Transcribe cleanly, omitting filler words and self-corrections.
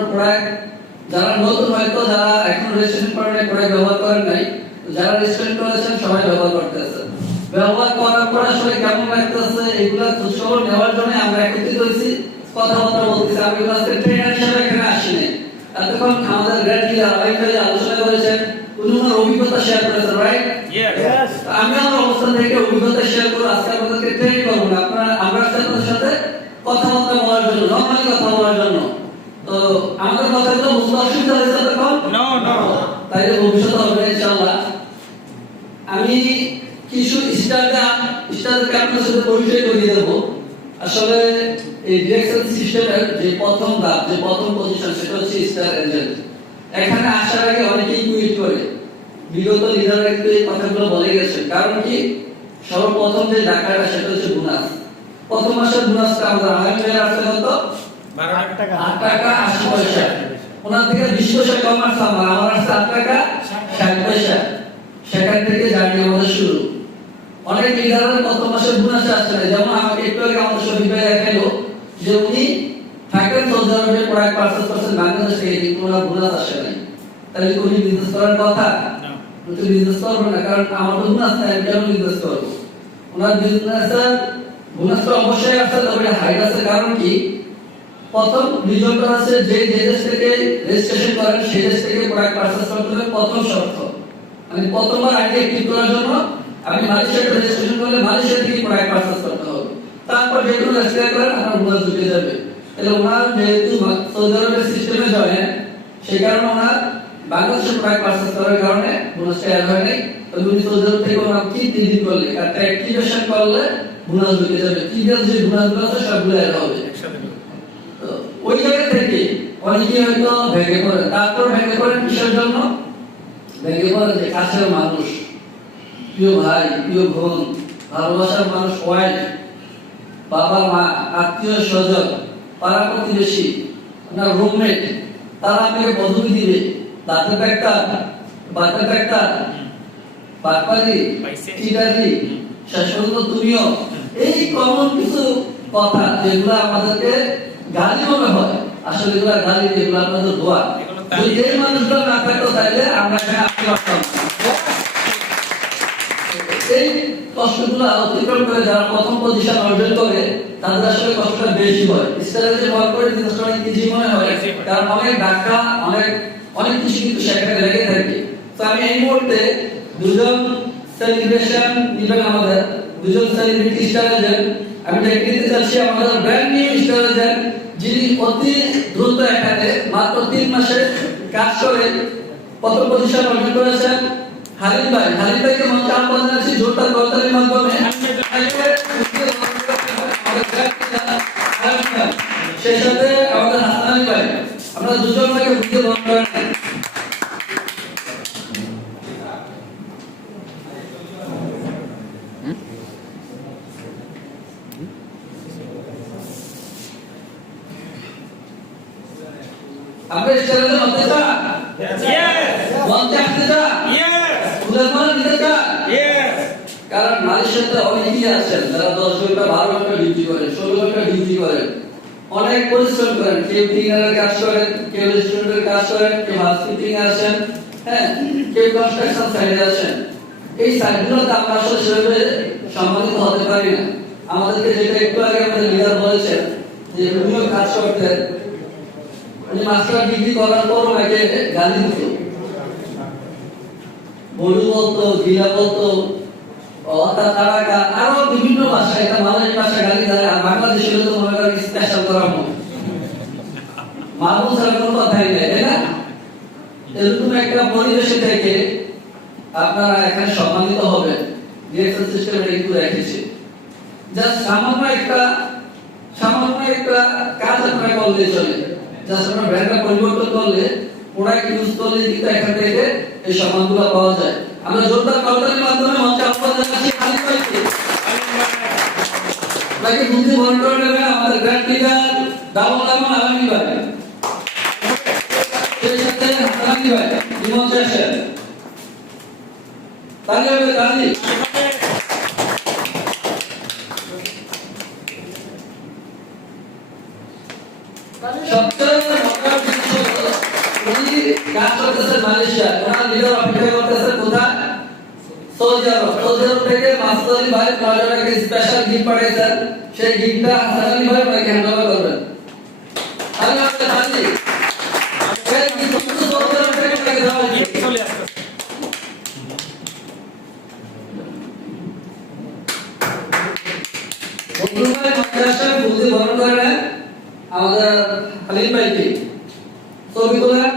ধরনের প্রোডাক্ট যারা নতুন হয়তো যারা এখন রেজিস্ট্রেশন করেন প্রোডাক্ট ব্যবহার করেন নাই, যারা রেজিস্ট্রেশন করেছেন সবাই ব্যবহার করতেছেন। ব্যবহার করার পর আসলে কেমন লাগতেছে এগুলা খোঁজখবর নেওয়ার জন্য আমরা একত্রিত হয়েছি, কথাবার্তা বলতেছি। আমি আজকে ট্রেনার হিসেবে এখানে আসিনি। এতক্ষণ আমাদের গ্র্যান্ড লিডার আলাইন ভাই আলোচনা করেছেন, উনি ওনার অভিজ্ঞতা শেয়ার করেছেন, রাইট? Yes. আমি আমার অবস্থান থেকে অভিজ্ঞতা শেয়ার করব। আজকে আপনাদেরকে ট্রেন করব না, আপনারা আমরা আপনাদের সাথে কথাবার্তা বলার জন্য, নরমালি কথা বলার জন্য। তো আমাদের কথাগুলো বুঝতে অসুবিধা হয়েছে তখন? No. তাইলে ভবিষ্যতে হবে ইনশাআল্লাহ। আমি কিছু স্টারকে আপনাদের সাথে পরিচয় করিয়ে দেব। আসলে এই ডিরেকশন সিস্টেমের যে প্রথম ধাপ, যে প্রথম পজিশন, সেটা হচ্ছে স্টার এজেন্ট। এখানে আসার আগে অনেকেই কুইট করে, বিগত লিডাররা কিন্তু এই কথাগুলো বলে গেছেন। কারণ কি, সর্বপ্রথম যে টাকাটা সেটা হচ্ছে বোনাস। প্রথম মাসের বোনাসটা আমরা আইনের আসতে কত? 12 টাকা। 8 টাকা 80 পয়সা। ওনার থেকে 20 পয়সা কম আসছে, আমার আসছে 8 টাকা 60 পয়সা। সেখান থেকে জার্নি আমাদের শুরু। অনেক লিডারের প্রথম মাসের বোনাস আসছে না। যেমন আমাকে একটু আগে আমাদের শফিক ভাই দেখাইলো যে উনি থাকেন সৌদি আরবে, প্রোডাক্ট পারচেজ করছেন বাংলাদেশ থেকে, কিন্তু ওনার বোনাস আসে নাই। তাহলে উনি বিজনেস করার কথা? কিন্তু বিজনেস করবো না, কারণ আমার তো বোনাস নাই, আমি কেন বিজনেস করবো? ওনার বিজনেসের বোনাসটা অবশ্যই আসছে, তবে হাইট আছে। কারণ কি, প্রথম রিজনটা আছে যে দেশ থেকে রেজিস্ট্রেশন করেন সেই দেশ থেকে প্রোডাক্ট পারচেজ করতে হবে, প্রথম শর্ত। আমি প্রথমবার আইডি অ্যাক্টিভ করার জন্য আমি মালয়েশিয়াতে রেজিস্ট্রেশন করলে মালয়েশিয়া থেকে প্রোডাক্ট পারচেজ করতে হবে। তারপর যেহেতু রেজিস্টার করেন আপনার বোনাস ঢুকে যাবে। তাহলে ওনার যেহেতু সৌদি আরবের সিস্টেমে জয়েন, সেই কারণে ওনার বাংলাদেশের প্রোডাক্ট পারচেজ করার কারণে বোনাসটা অ্যাড হয় নাই। তবে উনি সৌদি আরব থেকে ওনার কি 3 দিন করলে একটা অ্যাক্টিভেশন করলে বোনাস ঢুকে যাবে। প্রিভিয়াস যে বোনাসগুলো আছে সবগুলো অ্যাড হবে। তো ওই জায়গা থেকে অনেকে হয়তো ভেঙে পড়ে। তারপর ভেঙে পড়েন কিসের জন্য? ভেঙে পড়ে যে কাছের মানুষ, প্রিয় ভাই, প্রিয় বোন, ভালোবাসার মানুষ, ওয়াইফ, বাবা মা, আত্মীয় স্বজন, পাড়া প্রতিবেশী, আপনার রুমমেট, তারা আপনাকে পদবি দিবে দাঁতের ডাক্তার, বাতের ডাক্তার, বাটপারি, চিটারি, শেষ পর্যন্ত তুমিও। এই কমন কিছু কথা যেগুলো আমাদেরকে গালি মনে হয়, আসলে এগুলো গালি, এগুলো আপনাদের দোয়া। যদি এই মানুষগুলো না থাকতো তাইলে আমরা এখানে আসতে পারতাম না। এই কষ্টগুলো অতিক্রম করে যারা প্রথম পজিশন অর্জন করে তাদের আসলে কষ্টটা বেশি হয়। স্টাইলে ওয়ার্ক করে জিনিসটা অনেক ইজি মনে হয়, কারণ অনেক ধাক্কা, অনেক কিছু কিন্তু সেখানে লেগে থাকে। তো আমি এই মুহূর্তে দুজন সেলিব্রেশন ইভেন্ট, আমাদের দুজন সেলিব্রিটি স্টার এজেন্ট আমি ডেকে নিতে চাচ্ছি। আমাদের ব্র্যান্ড নিউ স্টার এজেন্ট, যিনি অতি দ্রুত এখানে মাত্র 3 মাসে কাজ করে প্রথম পজিশন অর্জন করেছেন, হালিম ভাই। হালিম ভাইকে মঞ্চে আহ্বান জানাচ্ছি জোরদার করতালির মাধ্যমে। সেই সাথে আমাদের হাসান আলী ভাই, আমরা দুজন ভাইকে বুঝতে বন্ধ করেন। আমরা স্টাইলে মধ্যে চা মঞ্চে আসতে চা দিতে চা। কারণ মালয়েশিয়াতে অনেকেই আছেন যারা 10 ঘন্টা 12 ঘন্টা ডিউটি করেন, 16 ঘন্টা ডিউটি করেন, অনেক পরিশ্রম করেন। কেউ ক্লিনারের কাজ করেন, কেউ রেস্টুরেন্টের কাজ করেন, কেউ হাউসকিপিং এ আছেন, হ্যাঁ, কেউ কনস্ট্রাকশন সাইডে আছেন। এই সাইডগুলোতে আমরা আসলে সেভাবে সম্মানিত হতে পারি না। আমাদেরকে যেটা একটু আগে আমাদের লিডার বলেছেন যে উনিও কাজ করতেন, উনি মাস্টার ডিগ্রি করার পর ওনাকে গালি দিত, বলু বলতো, গিলা বলতো, আরো বিভিন্ন ভাষায়, এটা মালয়েশিয়ান ভাষায় গালি দেয়। আর বাংলাদেশে তো মনে করেন স্পেশাল করার মতো মানুষ আর কোনো কথাই নেই, তাই না? এরকম একটা পরিবেশে থেকে আপনারা এখানে সম্মানিত হবেন। ডিরেকশন সিস্টেমে কিন্তু রেখেছে জাস্ট সামান্য একটা কাজ আপনারা করলে চলে। জাস্ট আপনার ব্র্যান্ডটা পরিবর্তন করলে, প্রোডাক্ট ইউজ করলে কিন্তু এখান থেকে এই সম্মানগুলো পাওয়া যায়। আমরা জোরদার করতালির মাধ্যমে মঞ্চে আহ্বান জানাচ্ছি হালিম ভাইকে। তাকে বুদ্ধি বন্ধ করে নেবেন আমাদের গ্র্যান্ড লিডার দামন আলামী ভাই, সেই সাথে হাসান আলী ভাই মঞ্চে আসেন। তালি হবে, তালি। সবচেয়ে মজার জিনিস কাজ করতেছে মালয়েশিয়া, ওনার লিডার অপেক্ষা করতেছে কোথায়? সৌদি আরব। সৌদি আরব থেকে মাসুদ আলী ভাই পয়লাটাকে স্পেশাল গিফট পাঠিয়েছেন, সেই গিফটটা হাসান আলী ভাই আপনাকে হ্যান্ড ওভার করবেন। আমি আপনাকে জানি এই গিফট তো সৌদি আরব থেকে আপনাকে দেওয়া হয়েছে। চলে আসছে। বন্ধুভাই মাদ্রাসার ফুল দিয়ে বরণ করে আমাদের হালিম ভাইকে ছবি তোলা